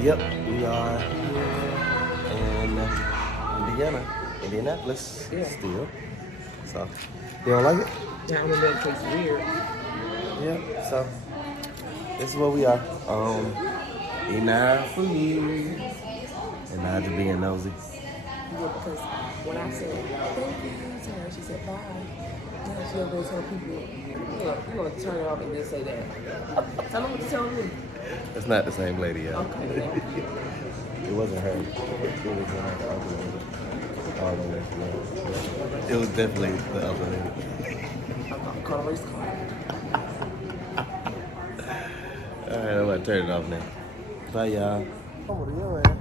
Yep, we are here in Indiana, Indianapolis, Yeah. still. So, you don't like it? Now I'm gonna make it taste weird. Yeah, so this is where we are. Eating our food. And Nijah being nosy. Yeah, because when I said thank you to her, she said bye. Now she'll go tell people, you're gonna turn it off and just say that. Tell them what to tell me. It's not the same lady, y'all. Okay, thank you. It wasn't her. It was the other lady. Oh, no, yeah. It was definitely the other lady. I'm gonna call a race car. All right, I'm gonna turn it off now. Bye, y'all. Over to your ass.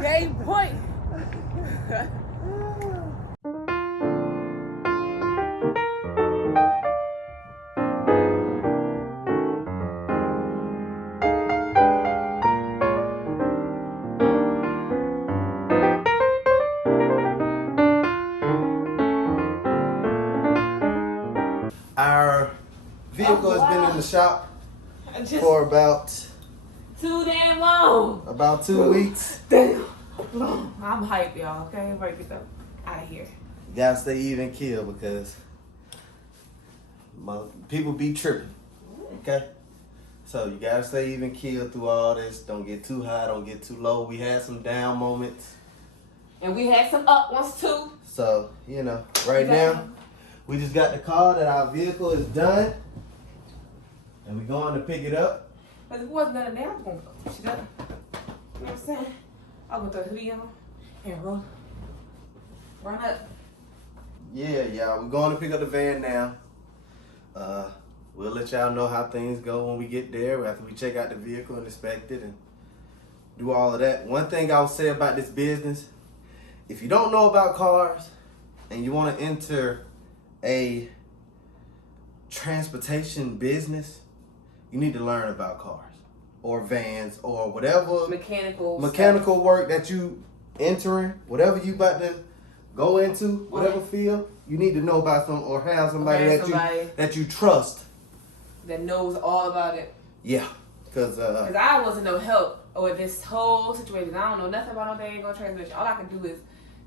Game point. Our vehicle has been in the shop Just for about too damn long. 2 weeks. Damn. I'm hyped, y'all. Okay, break this up out of here. You gotta stay even keel because people be tripping. Okay? So you gotta stay even keel through all this. Don't get too high, don't get too low. We had some down moments. And we had some up ones too. So, right now, we just got the call that our vehicle is done. And we're going to pick it up. But if it wasn't done there, I'm gonna go. She done. You know what I'm saying? I'm gonna throw the hoodie on and run up. Yeah, y'all. We're going to pick up the van now. We'll let y'all know how things go when we get there after we check out the vehicle and inspect it and do all of that. One thing I'll say about this business, if you don't know about cars and you want to enter a transportation business, you need to learn about cars or vans or whatever mechanical work that you entering, whatever you about to go into, whatever field, you need to know about some or have somebody that you trust. That knows all about it. Yeah, because I wasn't no help with this whole situation. I don't know nothing about no dang go transmission. All I can do is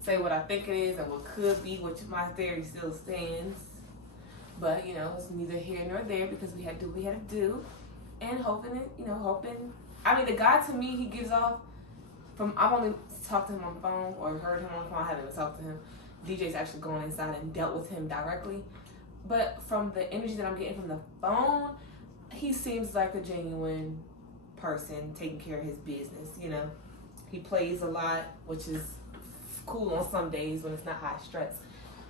say what I think it is and what could be, which my theory still stands. But it's neither here nor there because we had to do what we had to do, and hoping. I mean, the guy to me, he gives off from. I've only talked to him on the phone or heard him on the phone. I haven't even talked to him. DJ's actually gone inside and dealt with him directly. But from the energy that I'm getting from the phone, he seems like a genuine person taking care of his business. He plays a lot, which is cool on some days when it's not high stress.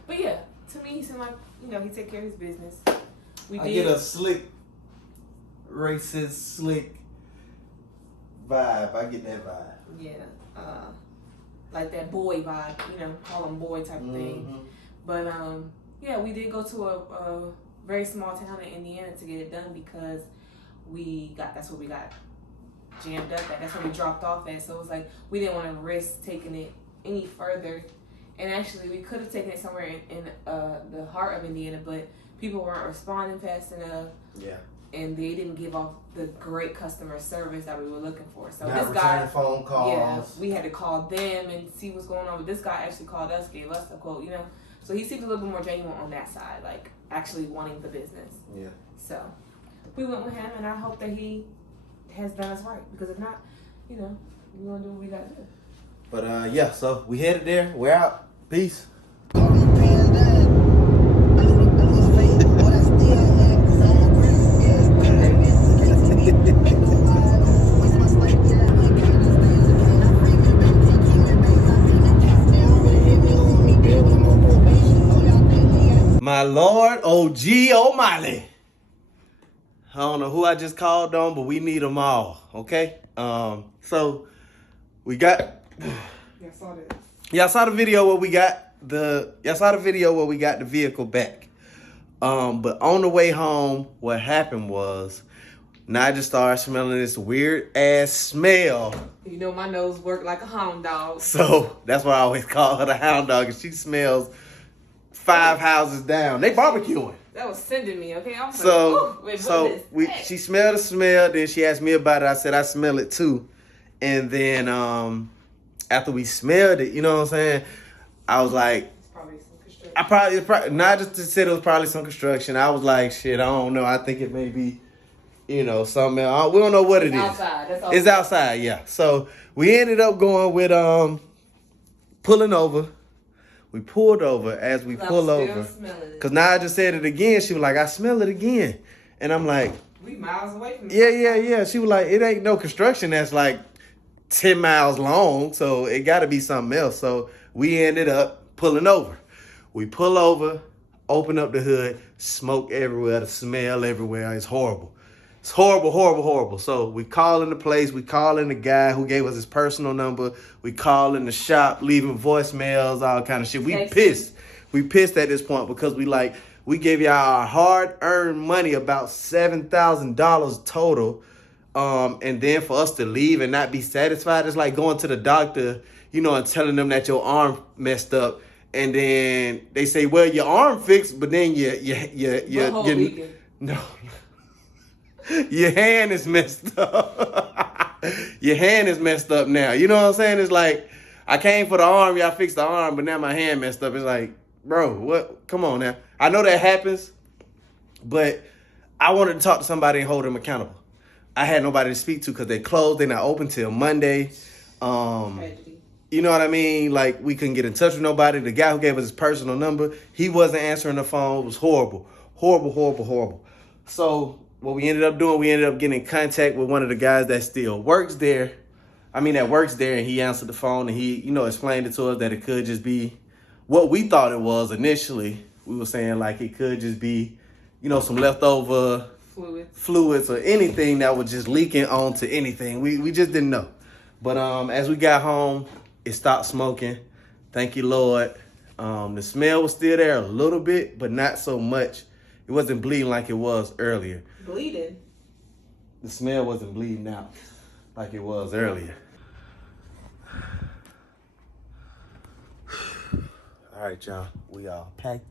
But yeah, to me, he seemed like he take care of his business. I get a slick, racist, slick vibe. I get that vibe. Yeah, like that boy vibe. Call him boy type of thing. But yeah, we did go to a very small town in Indiana to get it done because that's where we got jammed up at. That's where we dropped off at. So it was like we didn't want to risk taking it any further. And actually, we could have taken it somewhere in the heart of Indiana, but people weren't responding fast enough. Yeah. And they didn't give off the great customer service that we were looking for. So Not this guy, phone calls. yeah, we had to call them and see what's going on. But this guy actually called us, gave us a quote, So he seemed a little bit more genuine on that side, like actually wanting the business. Yeah. So we went with him, and I hope that he has done us right. Because if not, we're gonna do what we gotta do. But yeah, so we headed there. We're out. Peace. My Lord, OG O'Malley. I don't know who I just called on, but we need them all, okay? So we got. Y'all saw the video where we got the vehicle back. But on the way home, what happened was Nijah started smelling this weird ass smell. You know my nose worked like a hound dog. So that's why I always call her the hound dog, and she smells 5 houses down. They barbecuing. That was sending me, okay? I was So, like, wait, she smelled the smell. Then she asked me about it. I said I smell it too. And then after we smelled it, you know what I'm saying? I was like, it's probably some construction. it's probably not just to say it was probably some construction. I was like, shit, I don't know. I think it may be, you know, something else. We don't know what it is. Outside. That's all. It's outside, yeah. So we ended up going with pulling over. We pulled over. As we pull over, because Nijah said it again. She was like, I smell it again. And I'm like, we miles away from yeah. She was like, it ain't no construction that's like 10 miles long, so it got to be something else. So we ended up pulling over. We pull over, open up the hood, smoke everywhere, the smell everywhere. It's horrible. It's horrible. So we call in the place. We call in the guy who gave us his personal number. We call in the shop, leaving voicemails, all kind of shit. We pissed. We pissed at this point because we gave y'all our hard-earned money, about $7,000 total. And then for us to leave and not be satisfied, it's like going to the doctor, you know, and telling them that your arm messed up. And then they say, well, your arm fixed, but then no. Your hand is messed up. Your hand is messed up now. You know what I'm saying? It's like, I came for the arm, y'all fixed the arm, but now my hand messed up. It's like, bro, what? Come on now. I know that happens, but I wanted to talk to somebody and hold them accountable. I had nobody to speak to because they closed. They're not open till Monday. You know what I mean? Like, we couldn't get in touch with nobody. The guy who gave us his personal number, he wasn't answering the phone. It was horrible. Horrible. So what we ended up doing, we ended up getting in contact with one of the guys that still works there. That works there, and he answered the phone, and he, you know, explained it to us that it could just be what we thought it was initially. We were saying, like, it could just be, you know, some leftover fluids or anything that was just leaking onto anything. We just didn't know. But as we got home, it stopped smoking. Thank you, Lord. The smell was still there a little bit, but not so much. It wasn't bleeding like it was earlier. Bleeding? The smell wasn't bleeding out like it was earlier. All right, y'all. We all packed